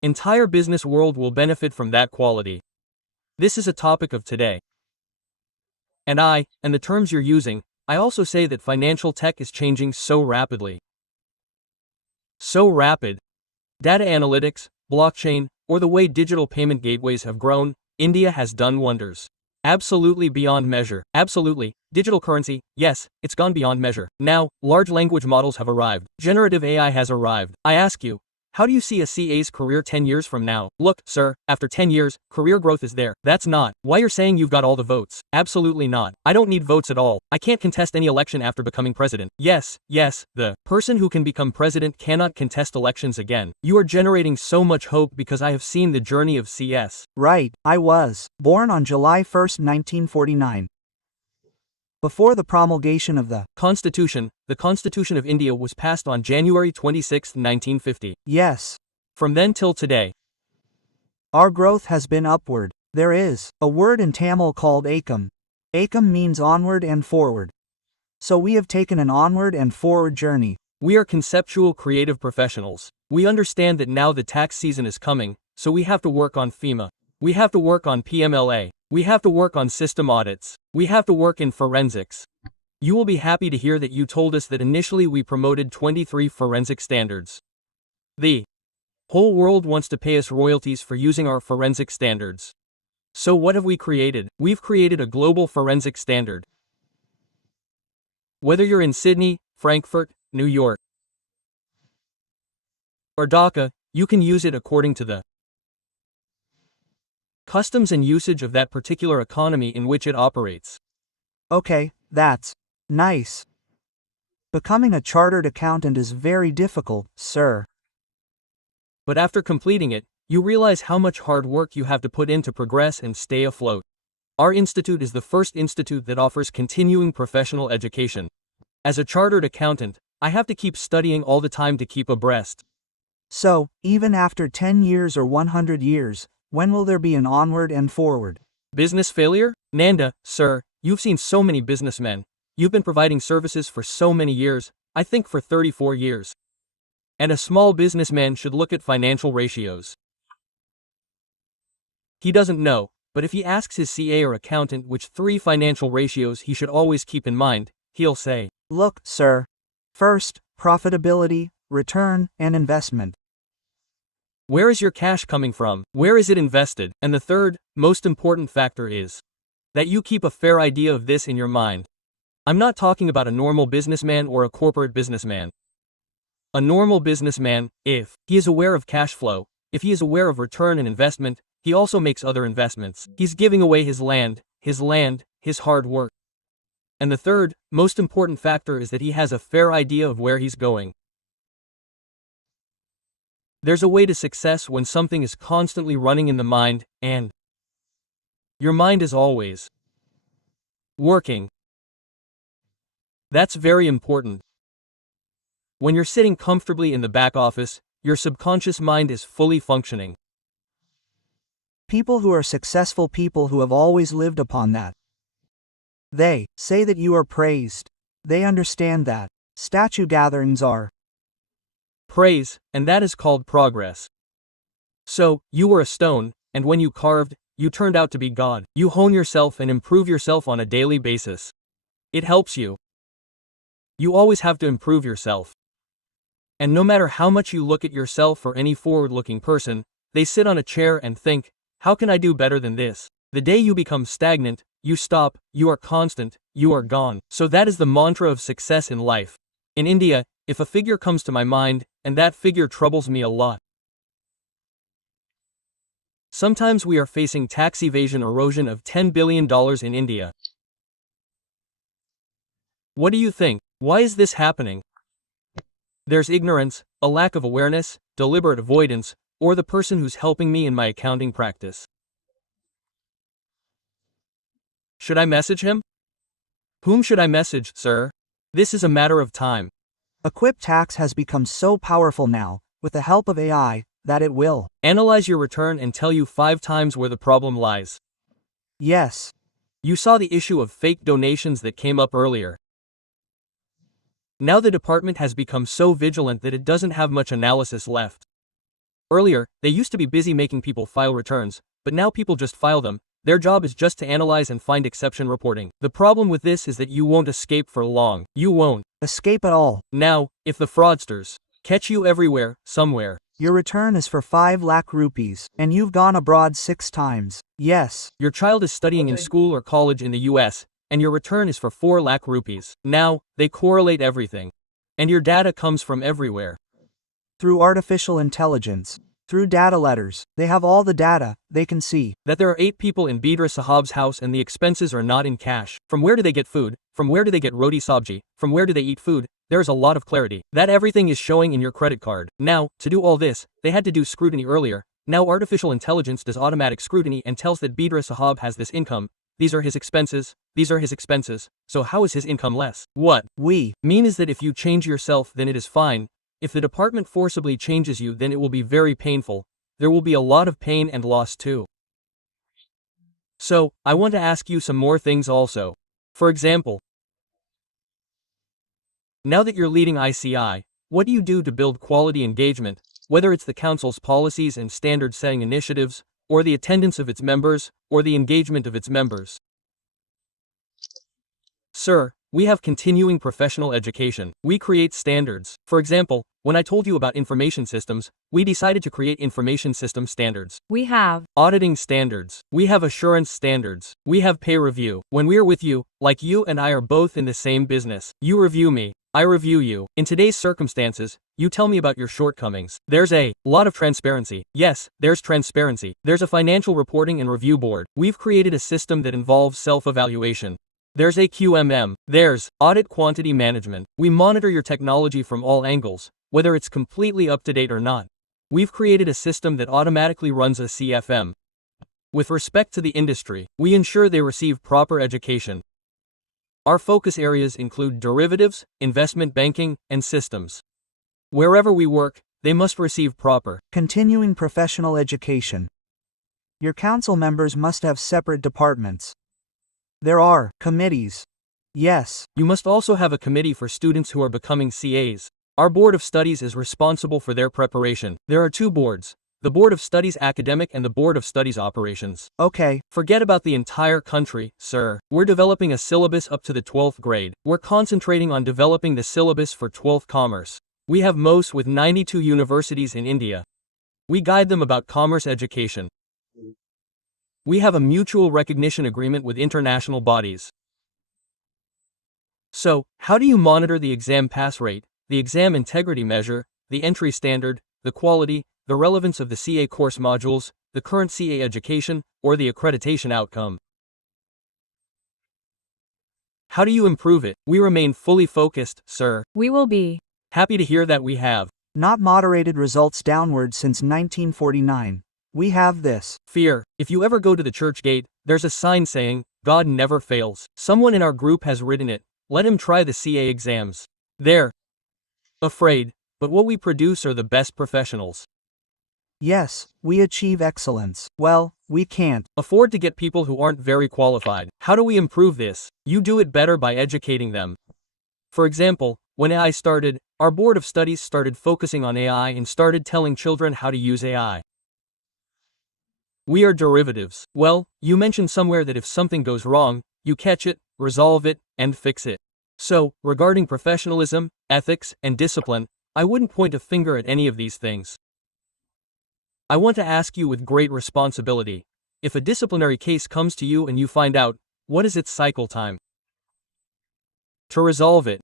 entire business world will benefit from that quality. This is a topic of today. And the terms you're using, I also say that financial tech is changing so rapidly. So rapid. Data analytics, blockchain, or the way digital payment gateways have grown, India has done wonders. Absolutely beyond measure. Absolutely. Digital currency, yes, it's gone beyond measure. Now, large language models have arrived. Generative AI has arrived. I ask you, how do you see a CA's career 10 years from now? Look, sir, after 10 years, career growth is there. That's not why you're saying you've got all the votes. Absolutely not. I don't need votes at all. I can't contest any election after becoming president. Yes, the person who can become president cannot contest elections again. You are generating so much hope because I have seen the journey of CS. Right, I was born on July 1, 1949. Before the promulgation of the Constitution of India was passed on January 26, 1950. Yes. From then till today, our growth has been upward. There is a word in Tamil called ekam. Ekam means onward and forward. So we have taken an onward and forward journey. We are conceptual creative professionals. We understand that now the tax season is coming, so we have to work on FEMA. We have to work on PMLA. We have to work on system audits. We have to work in forensics. You will be happy to hear that you told us that initially we promoted 23 forensic standards. The whole world wants to pay us royalties for using our forensic standards. So what have we created? We've created a global forensic standard. Whether you're in Sydney, Frankfurt, New York, or DACA, you can use it according to the customs and usage of that particular economy in which it operates. Okay, that's nice. Becoming a chartered accountant is very difficult, sir. But after completing it, you realize how much hard work you have to put in to progress and stay afloat. Our institute is the first institute that offers continuing professional education. As a chartered accountant, I have to keep studying all the time to keep abreast. So, even after 10 years or 100 years, when will there be an onward and forward? Business failure? Nanda, sir, you've seen so many businessmen. You've been providing services for so many years, I think for 34 years. And a small businessman should look at financial ratios. He doesn't know, but if he asks his CA or accountant which 3 financial ratios he should always keep in mind, he'll say, Look, sir. First, profitability, return, and investment. where is your cash coming from? Where is it invested? And the third, most important factor is that you keep a fair idea of this in your mind. I'm not talking about a normal businessman or a corporate businessman. A normal businessman, if he is aware of cash flow, if he is aware of return and investment, he also makes other investments. He's giving away his land, his hard work. And the third, most important factor is that he has a fair idea of where he's going. There's a way to success when something is constantly running in the mind, and your mind is always working. That's very important. When you're sitting comfortably in the back office, your subconscious mind is fully functioning. People who are successful people who have always lived upon that. They say that you are praised. They understand that statue gatherings are Praise, and that is called progress. So, you were a stone, and when you carved, you turned out to be God. You hone yourself and improve yourself on a daily basis. It helps you. You always have to improve yourself. And no matter how much you look at yourself or any forward-looking person, they sit on a chair and think, how can I do better than this? The day you become stagnant, you stop, you are constant, you are gone. So that is the mantra of success in life. In India, if a figure comes to my mind, and that figure troubles me a lot. Sometimes we are facing tax evasion erosion of $10 billion in India. What do you think? Why is this happening? There's ignorance, a lack of awareness, deliberate avoidance, or the person who's helping me in my accounting practice. Should I message him? Whom should I message, sir? This is a matter of time. Equip Tax has become so powerful now, with the help of AI, that it will analyze your return and tell you 5 times where the problem lies. Yes. You saw the issue of fake donations that came up earlier. Now the department has become so vigilant that it doesn't have much analysis left. Earlier, they used to be busy making people file returns, but now people just file them. Their job is just to analyze and find exception reporting. The problem with this is that you won't escape for long. You won't Escape at all. Now, if the fraudsters catch you everywhere, somewhere, Your return is for 5 lakh rupees, and you've gone abroad 6 times. Yes. your child is studying in school or college in the US, and your return is for 4 lakh rupees. Now, they correlate everything. And your data comes from everywhere. Through artificial intelligence. Through data letters, they have all the data, they can see That there are 8 people in Bindra Sahab's house and the expenses are not in cash. From where do they get food? From where do they get roti sabji? From where do they eat food? There is a lot of clarity. That everything is showing in your credit card. Now, to do all this, they had to do scrutiny earlier. Now artificial intelligence does automatic scrutiny and tells that Bindra Sahab has this income. These are his expenses. These are his expenses. So how is his income less? What we mean is that if you change yourself, then it is fine. If the department forcibly changes you, then it will be very painful. There will be a lot of pain and loss too. So, I want to ask you some more things also. For example, now that you're leading ICAI, what do you do to build quality engagement, whether it's the council's policies and standard-setting initiatives, or the attendance of its members, or the engagement of its members? Sir, we have continuing professional education. We create standards. For example, when I told you about information systems, we decided to create information system standards. We have Auditing standards. We have assurance standards. We have pay review. When we are with you, like you and I are both in the same business. You review me. I review you. In today's circumstances, You tell me about your shortcomings. There's a lot of transparency. Yes, there's transparency. There's a financial reporting and review board. We've created a system that involves self-evaluation. There's a QMM. There's audit quantity management. We monitor your technology from all angles, whether it's completely up to date or not. We've created a system that automatically runs a CFM. With respect to the industry, we ensure they receive proper education. Our focus areas include derivatives, investment banking, and systems. Wherever we work, they must receive proper continuing professional education. Your council members must have separate departments. There are committees. Yes. You must also have a committee for students who are becoming CAs. Our Board of Studies is responsible for their preparation. There are two boards: the Board of Studies Academic and the Board of Studies Operations. Okay. Forget about the entire country, sir. We're developing a syllabus up to the 12th grade. We're concentrating on developing the syllabus for 12th commerce. We have MOS with 92 universities in India. We guide them about commerce education. We have a mutual recognition agreement with international bodies. So, how do you monitor the exam pass rate, the exam integrity measure, the entry standard, the quality, the relevance of the CA course modules, the current CA education, or the accreditation outcome? How do you improve it? We remain fully focused, sir. We will be Happy to hear that we have not moderated results downward since 1949. We have this fear. If you ever go to the church gate, there's a sign saying, "God never fails." Someone in our group has written it. Let him try the CA exams. They're afraid, but what we produce are the best professionals. Yes, we achieve excellence. Well, we can't afford to get people who aren't very qualified. How do we improve this? You do it better by educating them. For example, when AI started, our Board of Studies started focusing on AI and started telling children how to use AI. We are derivatives. Well, you mentioned somewhere that if something goes wrong, you catch it, resolve it, and fix it. So, regarding professionalism, ethics, and discipline, I wouldn't point a finger at any of these things. I want to ask you with great responsibility. If a disciplinary case comes to you and you find out, what is its cycle time to resolve it?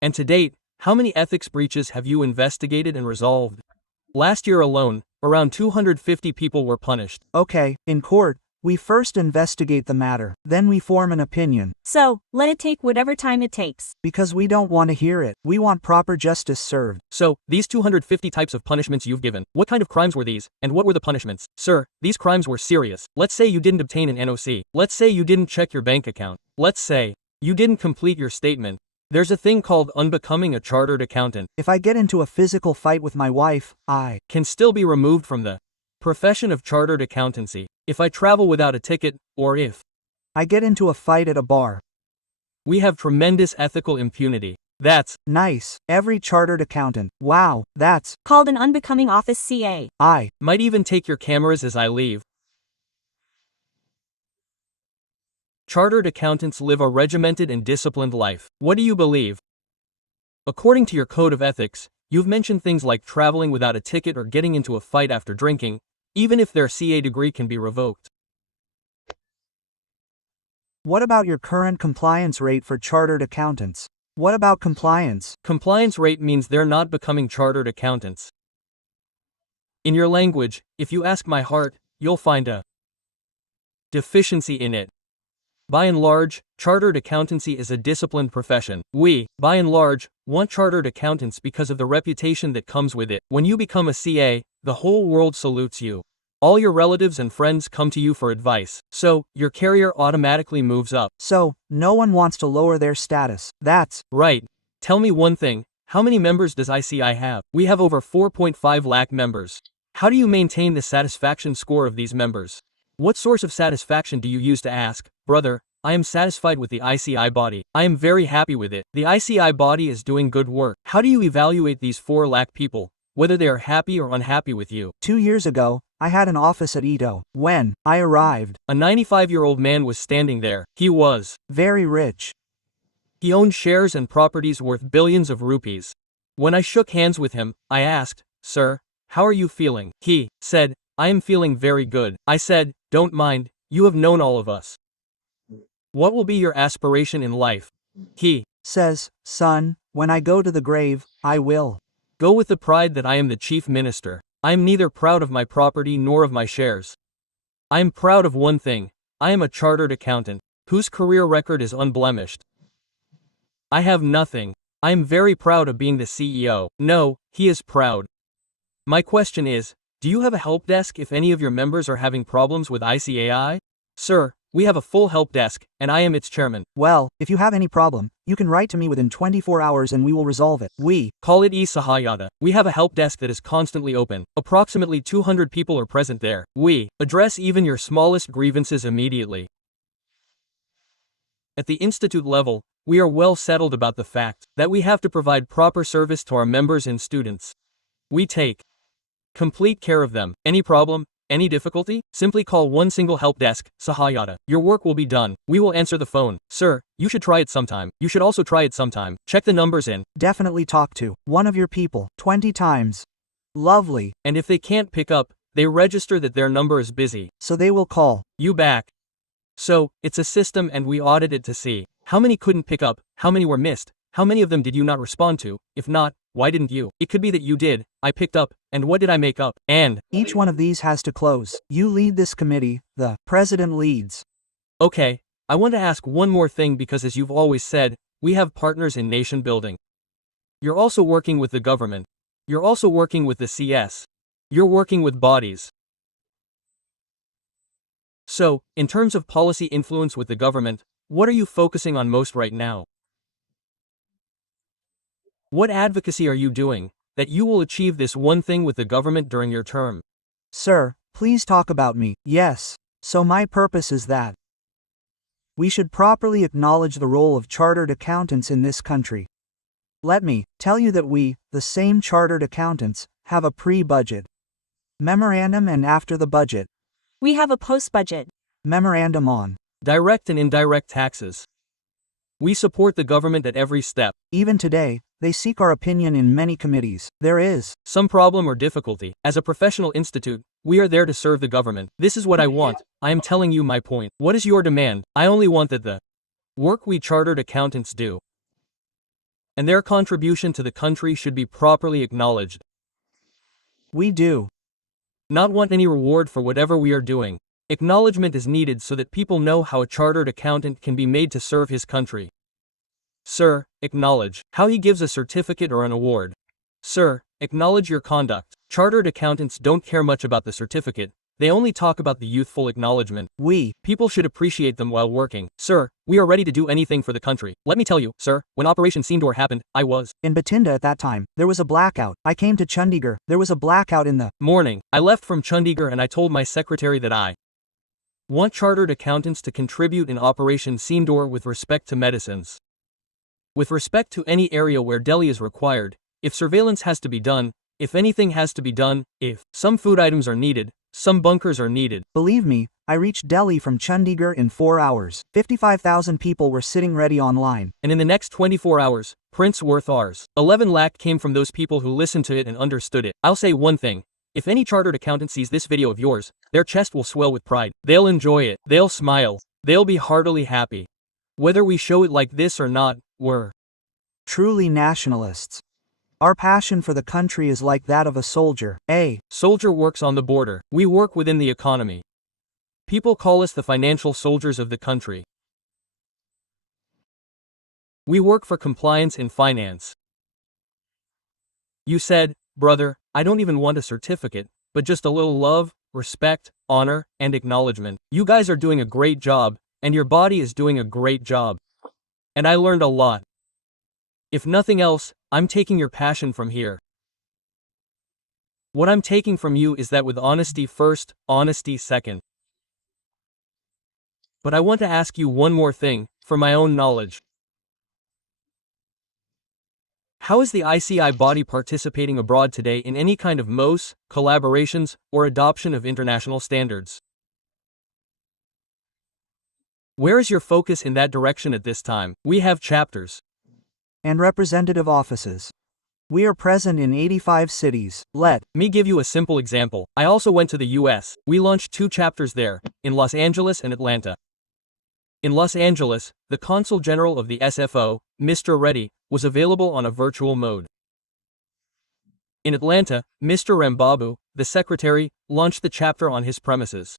And to date, how many ethics breaches have you investigated and resolved? Last year alone, around 250 people were punished. Okay, in court, we first investigate the matter, then we form an opinion. So, let it take whatever time it takes. Because we don't want to hear it. We want proper justice served. So, these 250 types of punishments you've given, what kind of crimes were these, and what were the punishments? Sir, these crimes were serious. Let's say you didn't obtain an NOC. Let's say you didn't check your bank account. Let's say you didn't complete your statement. There's a thing called unbecoming a chartered accountant. If I get into a physical fight with my wife, I can still be removed from the profession of chartered accountancy. If I travel without a ticket, or if I get into a fight at a bar. We have tremendous ethical impunity. That's nice. Every chartered accountant. Wow, that's called an unbecoming office CA. I might even take your cameras as I leave. Chartered accountants live a regimented and disciplined life. What do you believe? According to your code of ethics, you've mentioned things like traveling without a ticket or getting into a fight after drinking, even if their CA degree can be revoked. What about your current compliance rate for chartered accountants? What about compliance? Compliance rate means they're not becoming chartered accountants. In your language, if you ask my heart, you'll find a deficiency in it. By and large, chartered accountancy is a disciplined profession. We, by and large, want chartered accountants because of the reputation that comes with it. When you become a CA, the whole world salutes you. All your relatives and friends come to you for advice. So, your career automatically moves up. So, no one wants to lower their status. That's right. Tell me one thing. How many members does ICAI have? We have over 4.5 lakh members. How do you maintain the satisfaction score of these members? What source of satisfaction do you use to ask, brother, I am satisfied with the ICAI body. I am very happy with it. The ICAI body is doing good work. How do you evaluate these 4 lakh people, whether they are happy or unhappy with you? 2 years ago, I had an office at Ito. When I arrived, a 95-year-old man was standing there. He was very rich. He owned shares and properties worth billions of rupees. When I shook hands with him, I asked, "Sir, how are you feeling?" He said, "I am feeling very good." I said, "Don't mind, you have known all of us. What will be your aspiration in life?" He says, "Son, when I go to the grave, I will Go with the pride that I am the chief minister. I am neither proud of my property nor of my shares. I am proud of one thing. I am a chartered accountant, whose career record is unblemished. I have nothing. I am very proud of being the CEO. No, he is proud. My question is, do you have a help desk if any of your members are having problems with ICAI? Sir, we have a full help desk, and I am its chairman. Well, if you have any problem, you can write to me within 24 hours and we will resolve it. We call it e-Sahayata. We have a help desk that is constantly open. Approximately 200 people are present there. We address even your smallest grievances immediately. At the institute level, we are well settled about the fact that we have to provide proper service to our members and students. We take complete care of them. Any problem? Any difficulty? Simply call one single help desk, Sahayata. Your work will be done. We will answer the phone. Sir, you should try it sometime. You should also try it sometime. Check the numbers in. Definitely talk to one of your people 20 times. Lovely. And if they can't pick up, they register that their number is busy. So they will call you back. So, it's a system and we audit it to see how many couldn't pick up, how many were missed, how many of them did you not respond to, if not, why didn't you? It could be that you did, I picked up, and what did I make up? And each one of these has to close. You lead this committee, the president leads. Okay, I want to ask one more thing because as you've always said, we have partners in nation building. You're also working with the government. You're also working with the CS. You're working with bodies. So, in terms of policy influence with the government, what are you focusing on most right now? What advocacy are you doing that you will achieve this one thing with the government during your term? Sir, please talk about me. Yes. So my purpose is that we should properly acknowledge the role of chartered accountants in this country. Let me tell you that we, the same chartered accountants, have a pre-budget memorandum and after the budget We have a post-budget memorandum on direct and indirect taxes. We support the government at every step. Even today, they seek our opinion in many committees. There is some problem or difficulty. As a professional institute, we are there to serve the government. This is what I want. I am telling you my point. What is your demand? I only want that the work we chartered accountants do and their contribution to the country should be properly acknowledged. We do not want any reward for whatever we are doing. Acknowledgement is needed so that people know how a chartered accountant can be made to serve his country. Sir, acknowledge how he gives a certificate or an award. Sir, acknowledge your conduct. Chartered accountants don't care much about the certificate, they only talk about the youthful acknowledgement. People should appreciate them while working. Sir, we are ready to do anything for the country. Let me tell you, sir, when Operation Sindoor happened, I was in Bathinda at that time. There was a blackout. I came to Chandigarh. There was a blackout in the morning. I left from Chandigarh and I told my secretary that I want chartered accountants to contribute in Operation Sindoor with respect to medicines. With respect to any area where Delhi is required, if surveillance has to be done, if anything has to be done, if some food items are needed, some bunkers are needed. Believe me, I reached Delhi from Chandigarh in 4 hours. 55,000 people were sitting ready online. And in the next 24 hours, prints worth ours. 11 lakh came from those people who listened to it and understood it. I'll say one thing. If any chartered accountant sees this video of yours, their chest will swell with pride. They'll enjoy it. They'll smile. They'll be heartily happy. Whether we show it like this or not, we're truly nationalists. Our passion for the country is like that of a soldier. A soldier works on the border. We work within the economy. People call us the financial soldiers of the country. We work for compliance in finance. You said, brother, I don't even want a certificate, but just a little love, respect, honor, and acknowledgement. You guys are doing a great job, and your body is doing a great job. And I learned a lot. If nothing else, I'm taking your passion from here. What I'm taking from you is that with honesty first, honesty second. But I want to ask you one more thing, for my own knowledge. How is the ICAI body participating abroad today in any kind of MOS, collaborations, or adoption of international standards? Where is your focus in that direction at this time? We have chapters and representative offices. We are present in 85 cities. Let me give you a simple example. I also went to the US. We launched 2 chapters there, in Los Angeles and Atlanta. In Los Angeles, the Consul General of the SFO, Mr. Reddy, was available on a virtual mode. In Atlanta, Mr. Rambabu, the secretary, launched the chapter on his premises.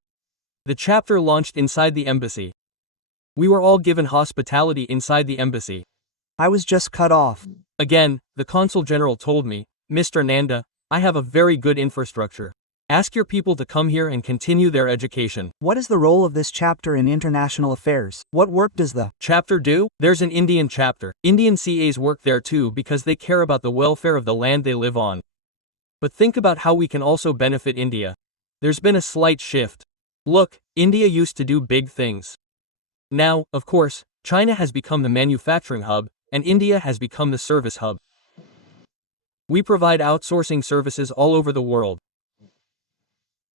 The chapter launched inside the embassy. We were all given hospitality inside the embassy. I was just cut off. Again, the consul general told me, Mr. Nanda, I have a very good infrastructure. Ask your people to come here and continue their education. What is the role of this chapter in international affairs? What work does the Chapter do? There's an Indian chapter. Indian CAs work there too because they care about the welfare of the land they live on. But think about how we can also benefit India. There's been a slight shift. Look, India used to do big things. Now, of course, China has become the manufacturing hub, and India has become the service hub. We provide outsourcing services all over the world.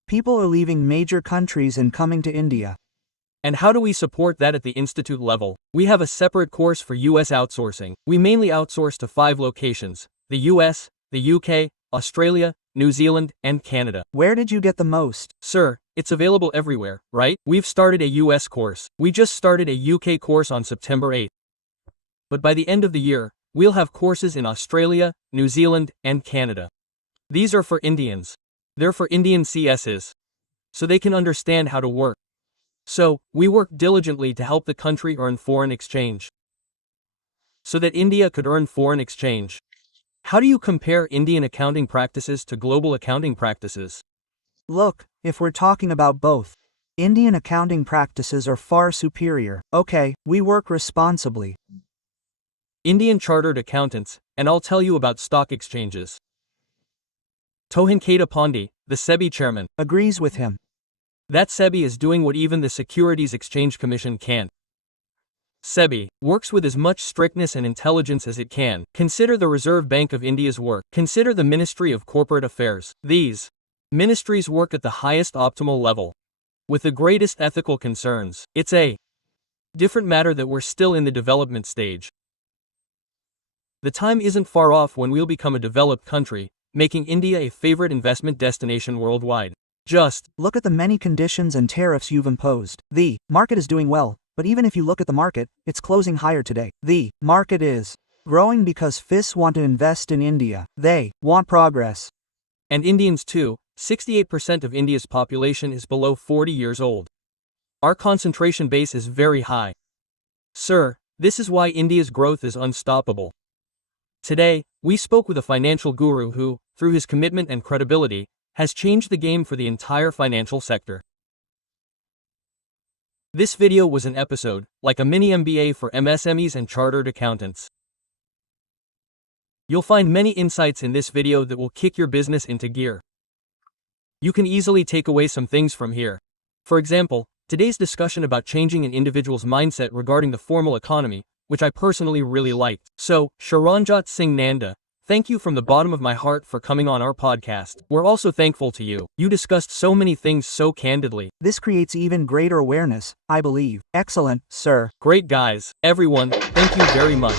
people are leaving major countries and coming to India? And how do we support that at the institute level? We have a separate course for US outsourcing. We mainly outsource to 5 locations: the US, the UK, Australia, New Zealand, and Canada. Where did you get the most? Sir, it's available everywhere, right? We've started a US course. We just started a UK course on September 8th. But by the end of the year, we'll have courses in Australia, New Zealand, and Canada. These are for Indians. They're for Indian CSs. So they can understand how to work. So, we work diligently to help the country earn foreign exchange. So that India could earn foreign exchange. How do you compare Indian accounting practices to global accounting practices? Look, if we're talking about both, Indian accounting practices are far superior. Okay, we work responsibly. Indian chartered accountants, and I'll tell you about stock exchanges. Tohinkata Pandey, the SEBI chairman, Agrees with him. that SEBI is doing what even the Securities Exchange Commission can't. SEBI works with as much strictness and intelligence as it can. Consider the Reserve Bank of India's work. Consider the Ministry of Corporate Affairs. These ministries work at the highest optimal level, with the greatest ethical concerns. It's a different matter that we're still in the development stage. The time isn't far off when we'll become a developed country, making India a favorite investment destination worldwide. Just look at the many conditions and tariffs you've imposed. The market is doing well, but even if you look at the market, it's closing higher today. The market is growing because FIS want to invest in India. They want progress. And Indians too. 68% of India's population is below 40 years old. Our concentration base is very high. Sir, this is why India's growth is unstoppable. Today, we spoke with a financial guru who, through his commitment and credibility, has changed the game for the entire financial sector. This video was an episode, like a mini MBA for MSMEs and chartered accountants. You'll find many insights in this video that will kick your business into gear. You can easily take away some things from here. For example, today's discussion about changing an individual's mindset regarding the formal economy, which I personally really liked. So, Charanjot Singh Nanda, thank you from the bottom of my heart for coming on our podcast. We're also thankful to you. You discussed so many things so candidly. This creates even greater awareness, I believe. Excellent, sir. Great guys. Everyone, thank you very much.